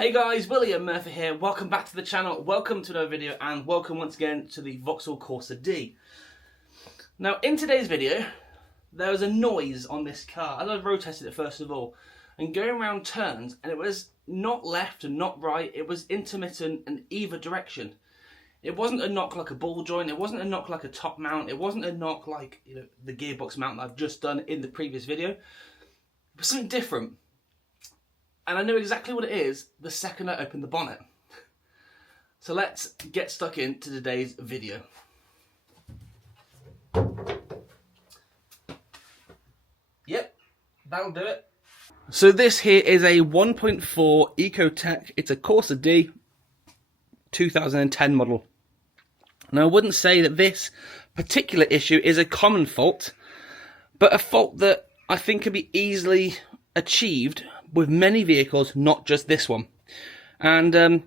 Hey guys, Willie and Murphy here. Welcome back to the channel, welcome to another video, and welcome once again to the Vauxhall Corsa D. Now in today's video, there was a noise on this car as I road tested it first of all, and going around turns, and it was not left and not right, it was intermittent in either direction. It wasn't a knock like a ball joint, it wasn't a knock like a top mount, it wasn't a knock like the gearbox mount that I've just done in the previous video. It was something different. And I knew exactly what it is the second I opened the bonnet. So let's get stuck into today's video. Yep, that'll do it. So this here is a 1.4 Ecotec. It's a Corsa D 2010 model. Now I wouldn't say that this particular issue is a common fault, but a fault that I think can be easily achieved with many vehicles, not just this one. And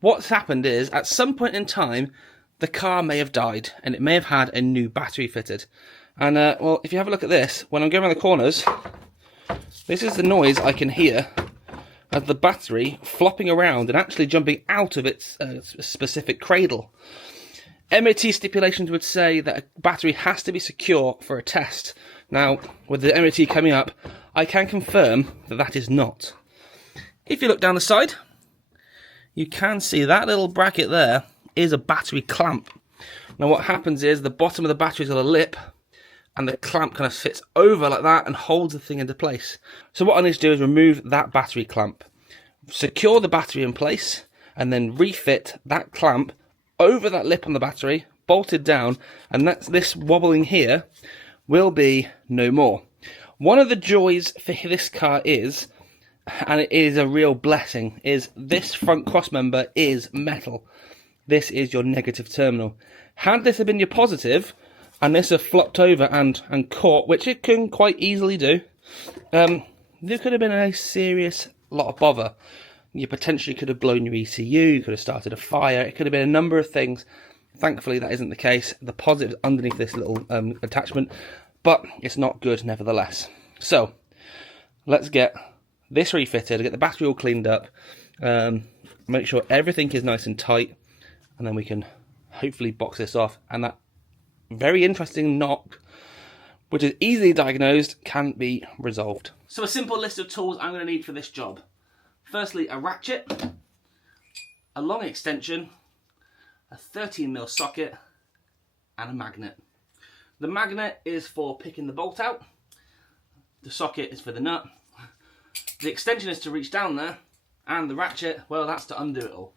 what's happened is, at some point in time, the car may have died, and it may have had a new battery fitted. And, well, if you have a look at this, when I'm going around the corners, this is the noise I can hear of the battery flopping around and actually jumping out of its specific cradle. MOT stipulations would say that a battery has to be secure for a test. Now, with the MOT coming up, I can confirm that that is not. If you look down the side, you can see that little bracket there is a battery clamp. Now what happens is the bottom of the battery's got a lip, and the clamp kind of fits over like that and holds the thing into place. So what I need to do is remove that battery clamp, secure the battery in place, and then refit that clamp over that lip on the battery, bolted down, and this wobbling here will be no more. One of the joys for this car is, and it is a real blessing, is this front cross member is metal. This is your negative terminal. Had this have been your positive, and this have flopped over and caught, which it can quite easily do, there could have been a serious lot of bother. You potentially could have blown your ECU, you could have started a fire, it could have been a number of things. Thankfully that isn't the case. The positive is underneath this little attachment, but it's not good nevertheless. So let's get this refitted, get the battery all cleaned up, make sure everything is nice and tight, and then we can hopefully box this off, and that very interesting knock, which is easily diagnosed, can be resolved. So a simple list of tools I'm going to need for this job. Firstly, a ratchet, a long extension, a 13mm socket, and a magnet. The magnet is for picking the bolt out, the socket is for the nut, the extension is to reach down there, and the ratchet, well, that's to undo it all.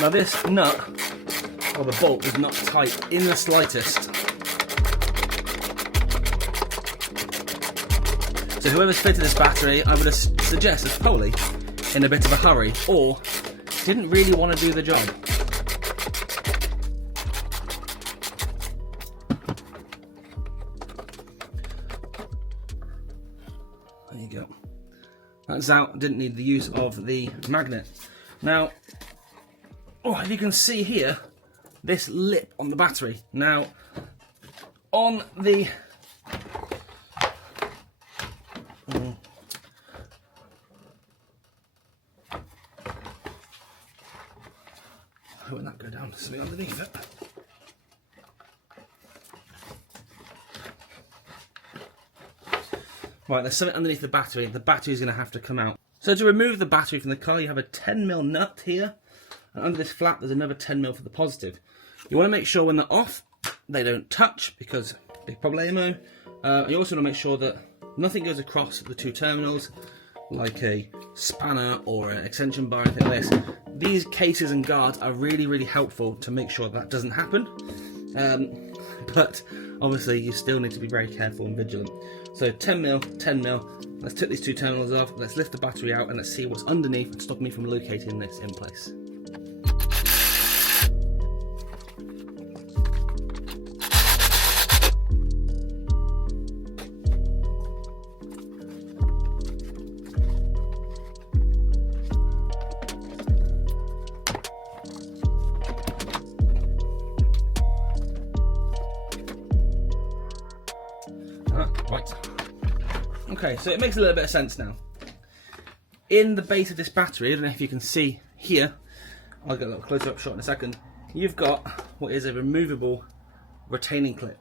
Now this nut, or the bolt, is not tight in the slightest. So whoever's fitted this battery, I would suggest is probably in a bit of a hurry, or didn't really want to do the job. There you go. That's out, didn't need the use of the magnet. Now, if you can see here, this lip on the battery. Now, on the wouldn't that go down to something underneath it? Right, there's something underneath the battery. The battery's going to have to come out. So to remove the battery from the car, you have a 10mm nut here, and under this flap there's another 10mm for the positive. You want to make sure when they're off, they don't touch, because big problemo. You also want to make sure that nothing goes across the two terminals, like a spanner or an extension bar, anything like this. These cases and guards are really, really helpful to make sure that doesn't happen. But obviously you still need to be very careful and vigilant. So 10mm, 10mm, let's take these two terminals off, let's lift the battery out, and let's see what's underneath and stop me from locating this in place. Right. Okay, so it makes a little bit of sense now. In the base of this battery, I don't know if you can see here, I'll get a little closer up shot in a second, you've got what is a removable retaining clip.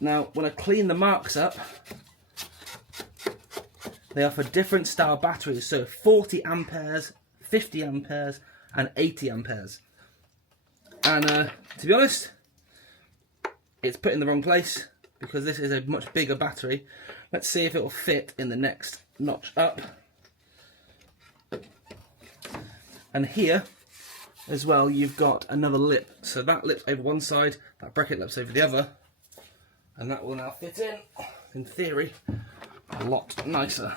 Now, when I clean the marks up, they are for different style batteries, so 40 amperes, 50 amperes, and 80 amperes. And to be honest, it's put in the wrong place because this is a much bigger battery. Let's see if it will fit in the next notch up. And here as well, you've got another lip. So that lip's over one side, that bracket lip's over the other, and that will now fit in theory, a lot nicer.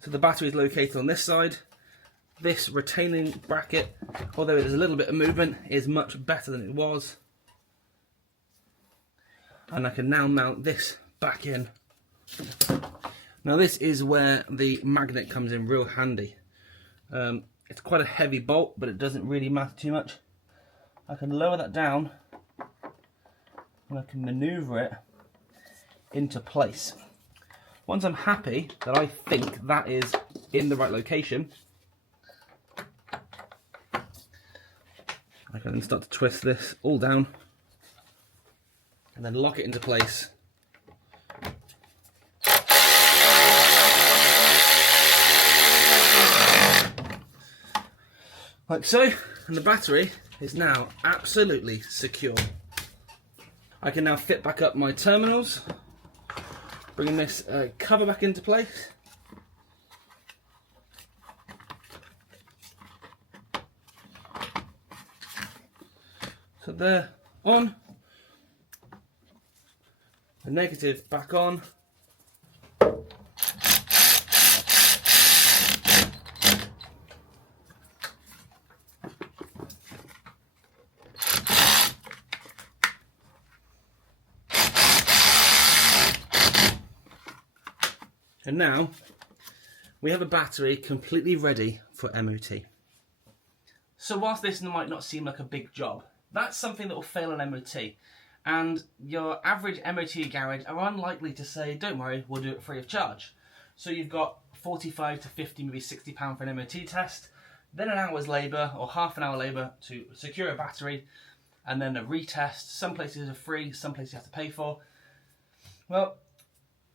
So the battery is located on this side. This retaining bracket, although there's a little bit of movement, is much better than it was. And I can now mount this back in. Now this is where the magnet comes in real handy. It's quite a heavy bolt, but it doesn't really matter too much. I can lower that down and I can maneuver it into place. Once I'm happy that I think that is in the right location, I can then start to twist this all down and then lock it into place. Like so, and the battery is now absolutely secure. I can now fit back up my terminals, bringing this cover back into place. So they're on, the negative back on. And now we have a battery completely ready for MOT. So whilst this might not seem like a big job, that's something that will fail an MOT. And your average MOT garage are unlikely to say, don't worry, we'll do it free of charge. So you've got 45 to 50, maybe £60 for an MOT test, then an hour's labour or half an hour labour to secure a battery, and then a retest. Some places are free, some places you have to pay for. Well,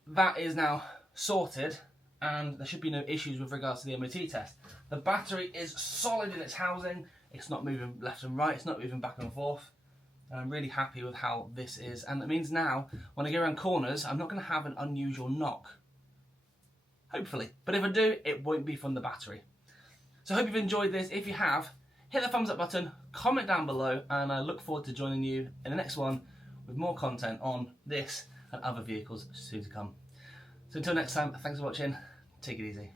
that is now sorted, and there should be no issues with regards to the MOT test. The battery is solid in its housing, it's not moving left and right, it's not moving back and forth, and I'm really happy with how this is, and it means now when I go around corners I'm not going to have an unusual knock, hopefully, but if I do, it won't be from the battery. So I hope you've enjoyed this. If you have, hit the thumbs up button, comment down below, and I look forward to joining you in the next one with more content on this and other vehicles soon to come. So until next time, thanks for watching, take it easy.